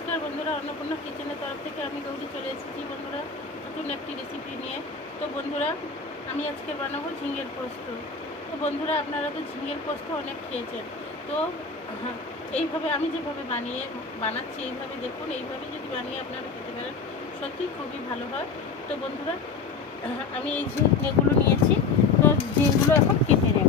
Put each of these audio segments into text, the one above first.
নমস্কার বন্ধুরা, অন্নপূর্ণা কিচেনের তরফ থেকে আমি গৌরী চলে এসেছি বন্ধুরা নতুন একটি রেসিপি নিয়ে। তো বন্ধুরা, আমি আজকে বানাবো ঝিঙের পোস্ত। তো বন্ধুরা, আপনারা তো ঝিঙের পোস্ত অনেক খেয়েছেন। তো এইভাবে আমি যেভাবে বানাচ্ছি এইভাবে দেখুন, এইভাবে যদি বানিয়ে আপনারা খেতে পারেন সত্যি খুবই ভালো হয়। তো বন্ধুরা, আমি এই ঝিঙেগুলো নিয়েছি, তো ঝিঙেগুলো এখন কেটে নেব।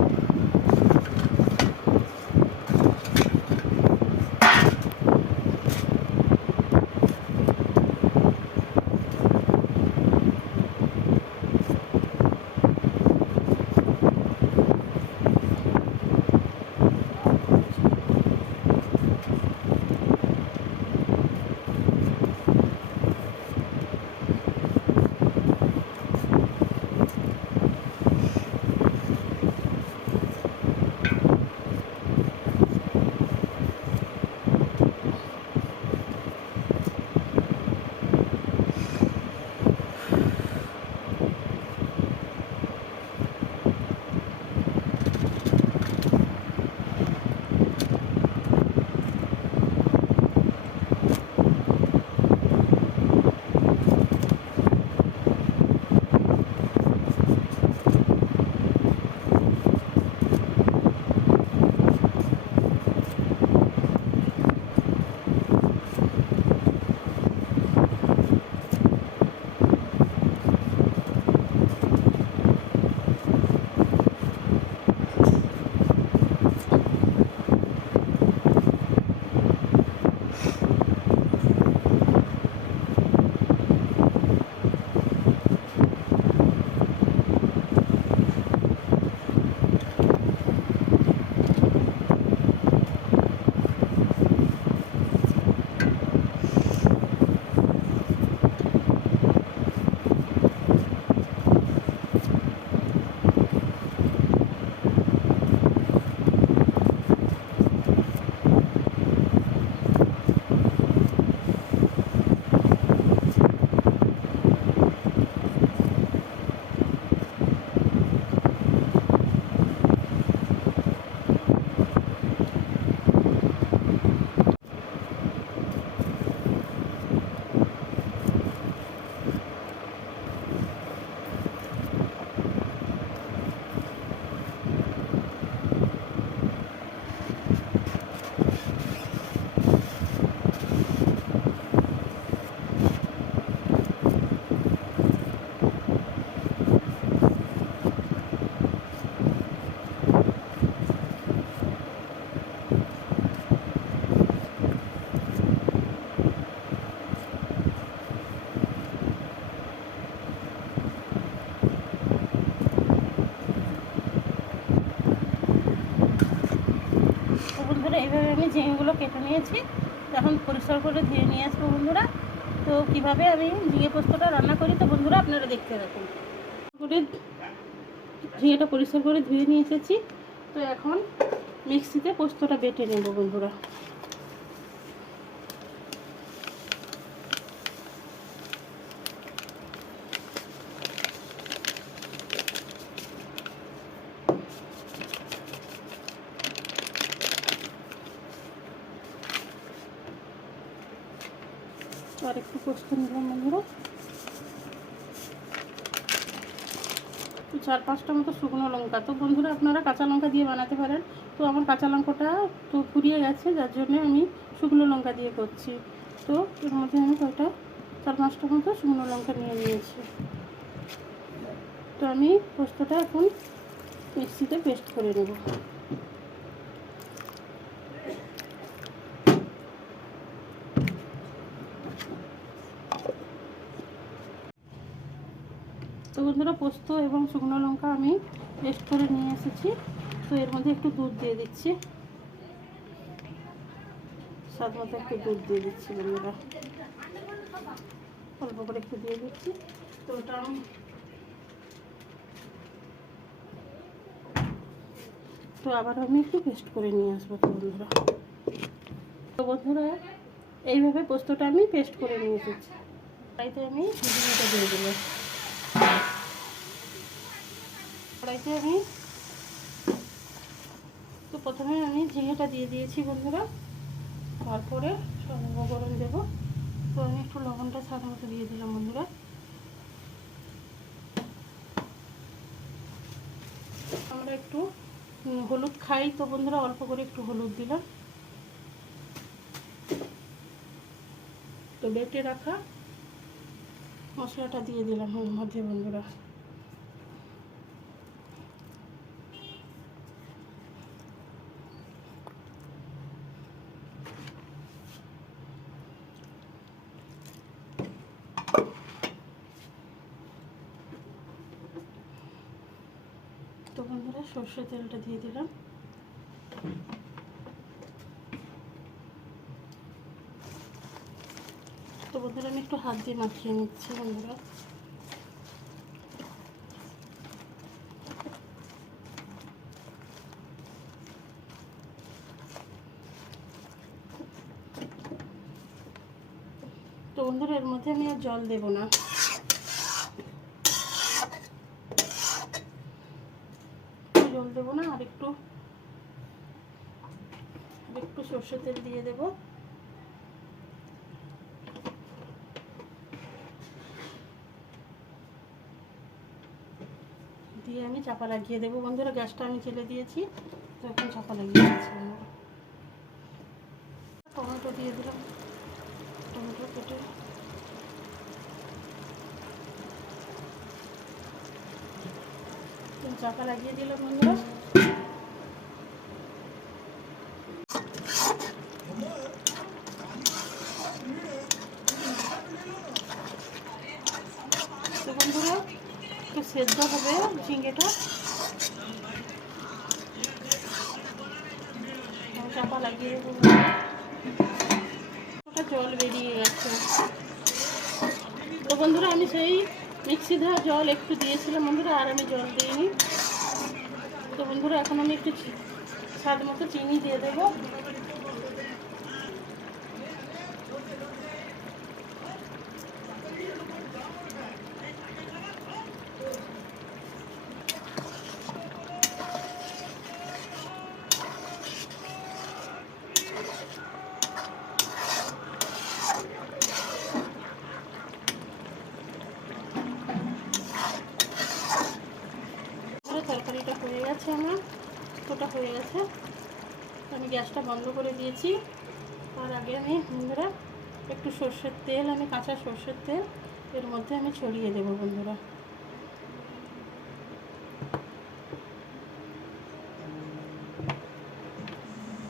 বন্ধুরা, এইভাবে আমি ঝিঙেগুলো কেটে নিয়েছি, এখন পরিষ্কার করে ধুয়ে নিয়ে আসবো বন্ধুরা। তো কীভাবে আমি ঝিঙে পোস্তটা রান্না করি তো বন্ধুরা আপনারা দেখতে থাকুন। ঝিঙেটা পরিষ্কার করে ধুয়ে নিয়ে এসেছি, তো এখন মিক্সিতে পোস্তটা বেটে নেব বন্ধুরা। আর একটু পোস্ত নিলাম বন্ধুরা, তো 4-5টা মতো শুকনো লঙ্কা। তো বন্ধুরা, আপনারা কাঁচা লঙ্কা দিয়ে বানাতে পারেন। তো আমার কাঁচা লঙ্কাটা তো ফুরিয়ে গেছে, যার জন্য আমি শুকনো লঙ্কা দিয়ে করছি। তো এর মধ্যে আমি কয়টা 4-5টা মতো শুকনো লঙ্কা নিয়ে নিয়েছি। তো আমি পোস্তটা এখন মিক্সিতে পেস্ট করে নেব। তো বন্ধুরা, পোস্ত এবং শুকনো লঙ্কা আমি পেস্ট করে নিয়ে এসেছি। তো এর মধ্যে একটু দুধ দিয়ে দিচ্ছি, স্বাদ মতো একটু দুধ দিয়ে দিচ্ছি বন্ধুরা, অল্প করে একটু দিয়ে দিচ্ছি। তো ওটা আমি আবার একটু পেস্ট করে নিয়ে আসবো। তো বন্ধুরা, এইভাবে পোস্তটা আমি পেস্ট করে নিয়ে এসেছি। কড়াইতে আমি ঝিঙেটা দিয়ে দেবো। কড়াইতে আমি তো প্রথমে আমি ঝিঙেটা দিয়ে দিয়েছি বন্ধুরা। তারপরে গরম দেবো। তো আমি একটু লবণটা স্বাদ মতো দিয়ে দিলাম বন্ধুরা। আমরা একটু হলুদ খাই, তো বন্ধুরা অল্প করে একটু হলুদ দিলাম। তো বেটে রাখা মশলাটা দিয়ে দিলাম এর মধ্যে বন্ধুরা। তো বন্ধুরা সর্ষে তেলটা দিয়ে দিলাম। তো বন্ধুরা আমি একটু হাত দিয়ে মাখিয়ে নিচ্ছি বন্ধুরা। তো বন্ধুরা এর মধ্যে আমি আর জল দেব না, জল দেব না। আর একটু সর্ষে তেল দিয়ে দেব। দিয়ে আমি চাপা লাগিয়ে দেবো বন্ধুরা। গ্যাসটা আমি জেলে দিয়েছি, তো এখন চাপা লাগিয়ে দিচ্ছি। টমেটো দিয়ে দিলাম, টমেটো কেটে। চাপা লাগিয়ে দিলাম বন্ধুরা। তো বন্ধুরা একটু সেদ্ধ হবে ঝিঙেটা, চাপা লাগিয়ে দেবো। ওটা জল বেরিয়ে গেছে। তো বন্ধুরা আমি সেই মিক্সি ধোয়া জল একটু দিয়েছিলাম বন্ধুরা, আর আমি জল দিইনি। তো বন্ধুরা এখন আমি একটু স্বাদ মতো চিনি দিয়ে দেবো। তরকারিটা হয়ে গেছে, আমার ওটা হয়ে গেছে। আমি গ্যাসটা বন্ধ করে দিয়েছি। তার আগে আমি বন্ধুরা একটু সর্ষের তেল, আমি কাঁচা সর্ষের তেল এর মধ্যে আমি ছড়িয়ে দেবো বন্ধুরা।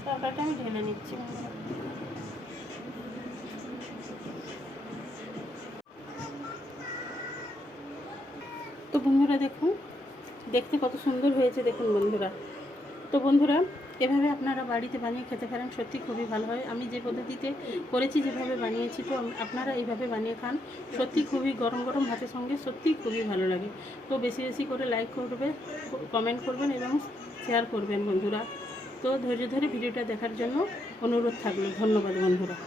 তরকারিটা আমি ঢেলে নিচ্ছি বন্ধুরা। তো বন্ধুরা দেখুন, দেখতে কত সুন্দর হয়েছে দেখুন বন্ধুরা। তো বন্ধুরা এভাবে আপনারা বাড়িতে বানিয়ে খেতে পারেন, সত্যি খুবই ভালো হয়। আমি যে পদ্ধতিতে করেছি, যেভাবে বানিয়েছি, তো আপনারা এইভাবে বানিয়ে খান, সত্যি খুবই গরম গরম ভাতের সঙ্গে সত্যি খুবই ভালো লাগে। তো বেশি বেশি করে লাইক করবে, কমেন্ট করবেন এবং শেয়ার করবেন বন্ধুরা। তো ধৈর্য ধরে ভিডিওটা দেখার জন্য অনুরোধ থাকলো। ধন্যবাদ বন্ধুরা।